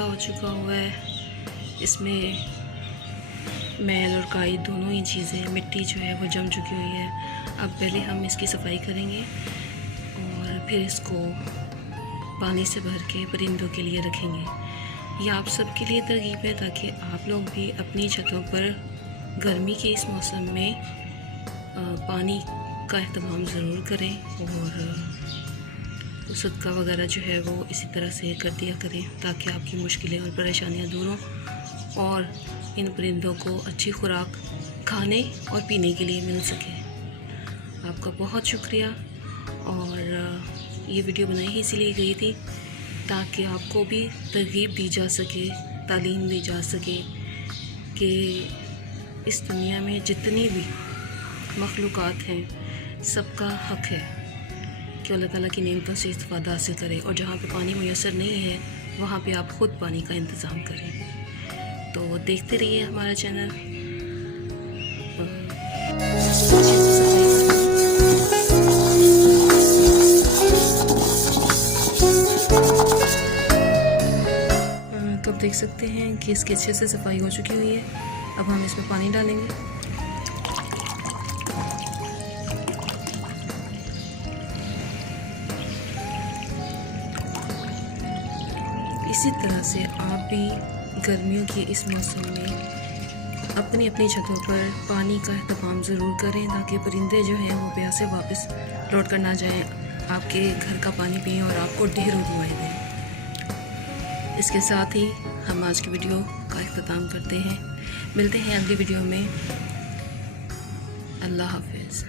गंदा हो चुका हुआ है, इसमें मैल और काई दोनों ही चीज़ें, मिट्टी जो है वो जम चुकी हुई है। अब पहले हम इसकी सफाई करेंगे और फिर इसको पानी से भर के परिंदों के लिए रखेंगे। यह आप सबके लिए तरगीब है ताकि आप लोग भी अपनी छतों पर गर्मी के इस मौसम में पानी का एहतमाम ज़रूर करें और सदका वगैरह जो है वो इसी तरह से कर दिया करें ताकि आपकी मुश्किलें और परेशानियां दूर हों और इन परिंदों को अच्छी खुराक खाने और पीने के लिए मिल सके। आपका बहुत शुक्रिया। और ये वीडियो बनाई ही इसीलिए गई थी ताकि आपको भी तरगीब दी जा सके, तालीम दी जा सके कि इस दुनिया में जितनी भी मखलूक़ात हैं सबका हक़ है कि अल्लाह ताला की नेमतों से इस्तिफ़ादा हासिल करें और जहाँ पे पानी मुयस्सर नहीं है वहाँ पे आप ख़ुद पानी का इंतज़ाम करें। तो देखते रहिए हमारा चैनल। तो आप देख सकते हैं कि इसकी अच्छे से सफाई हो चुकी हुई है। अब हम इसमें पानी डालेंगे। इसी तरह से आप भी गर्मियों के इस मौसम में अपनी अपनी छतों पर पानी का एहतमाम ज़रूर करें ताकि परिंदे जो हैं वो प्यासे वापस लौट कर ना जाएं, आपके घर का पानी पिएं और आपको ढेरों दुआएं दें। इसके साथ ही हम आज की वीडियो का इख्तिताम करते हैं। मिलते हैं अगली वीडियो में। अल्लाह हाफ़िज़।